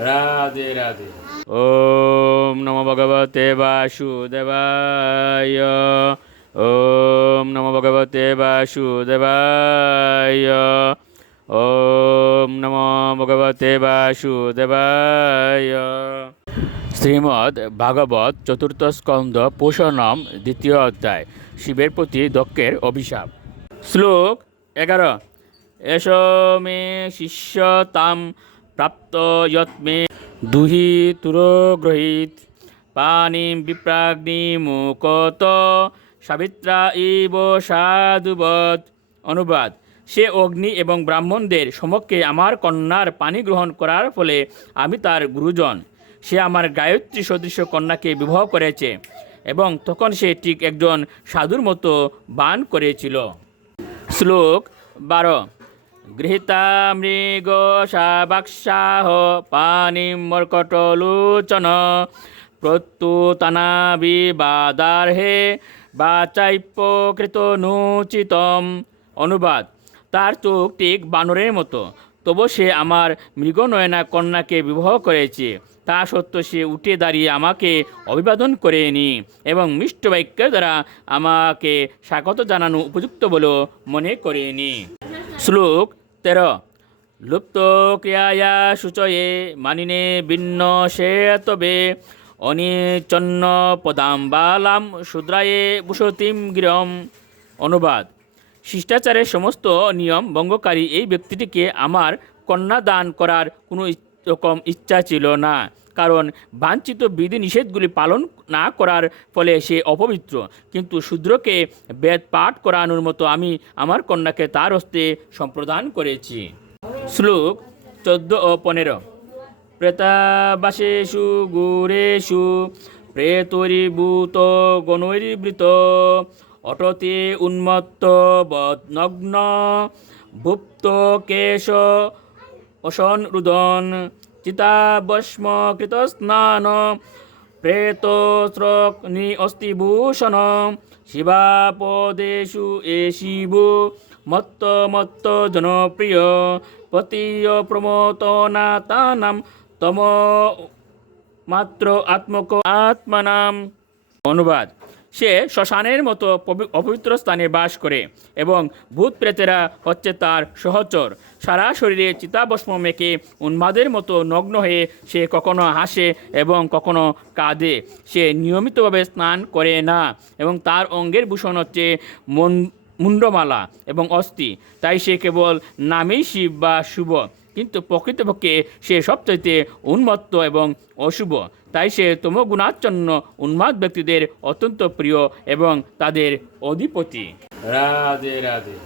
রাধে রাধে। ওম নমো ভগবতে বাসুদেবায়। ওম নমো ভগবতে বাসুদেবায়। ওম নমো ভগবতে বাসুদেবায়। শ্রীমদ্ ভাগবত চতুর্থ স্কন্ধ পোষণম দ্বিতীয় অধ্যায়। শিবের প্রতি দক্ষের অভিশাপ। শ্লোক 11। এষ মে শিষ্য তাম প্রাপ্ত যৎমে দুহি তুরোগ্রহীত পানিম বিপ্রাগ্নিমুখত সাবিত্রা ইব সাধুবৎ। অনুবাদ: সে অগ্নি এবং ব্রাহ্মণদের সমক্ষে আমার কন্যার পানি গ্রহণ করার ফলে আমি তার গুরুজন। সে আমার গায়ত্রী সদৃশ কন্যাকে বিবাহ করেছে এবং তখন সে ঠিক একজন সাধুর মতো বান করেছিল। শ্লোক 12। গৃহীতা মৃগ শাবাক্ষাহ পানিম মর্কটলোচন প্রত্যুতানা বিবাদার্হে বাচাইপকৃতনুচিতম। অনুবাদ: তার চোখ ঠিক বানরের মতো, তবু সে আমার মৃগনয়না কন্যাকে বিবাহ করেছে। তা সত্ত্বেও সে উঠে দাঁড়িয়ে আমাকে অভিবাদন করেনি এবং মিষ্ট বাক্যের দ্বারা আমাকে স্বাগত জানানো উপযুক্ত বলেও মনে করেনি। শ্লোক 13। লুপ্ত ক্রিয়ায়া সূচয়ে মানিনে ভিন্ন সে তবে অনিচন্ন পদাম্বালাম শূদ্রায়ে ভূষতিম গৃহম। অনুবাদ: শিষ্টাচারের সমস্ত নিয়ম ভঙ্গকারী এই ব্যক্তিটিকে আমার কন্যা দান করার কোনো রকম ইচ্ছা ছিল না, কারণ বাঞ্ছিত বিধিনিষেধগুলি পালন না করার ফলে সে অপবিত্র। কিন্তু শূদ্রকে বেদ পাঠ করানোর মতো আমি আমার কন্যাকে তার হস্তে সম্প্রদান করেছি। শ্লোক 14 ও 15। প্রেতাবাসেষু গুরেষু প্রেতরিভূত গণৈর্বৃত অটতে উন্মত্ত বদনগ্ন ভুপ্ত কেশ অসনরুদন চিতাভস্ম কৃতস্নান প্রেতস্রগ্নি অস্থিভূষণ শিবাপদেষু এ শিব মত্ত মত্ত জনপ্রিয় পতীয় প্রমোতনাতানাম তম মাত্র আত্মক আত্মানাম। অনুবাদ: সে শ্মশানের মতো অপবিত্র স্থানে বাস করে এবং ভূত প্রেতেরা হচ্ছে তার সহচর। সারা শরীরে চিতাভস্ম মেখে উন্মাদের মতো নগ্ন হয়ে সে কখনো হাসে এবং কখনো কাঁদে। সে নিয়মিতভাবে স্নান করে না এবং তার অঙ্গের ভূষণ হচ্ছে মুন্ডমালা এবং অস্থি। তাই সে কেবল নামেই শিব বা শুভ, কিন্তু প্রকৃতপক্ষে সে সবচাইতে উন্মত্ত এবং অশুভ। তাই সে তমগুণাচ্ছন্ন উন্মাদ ব্যক্তিদের অত্যন্ত প্রিয় এবং তাদের অধিপতি। রাধে রাধে।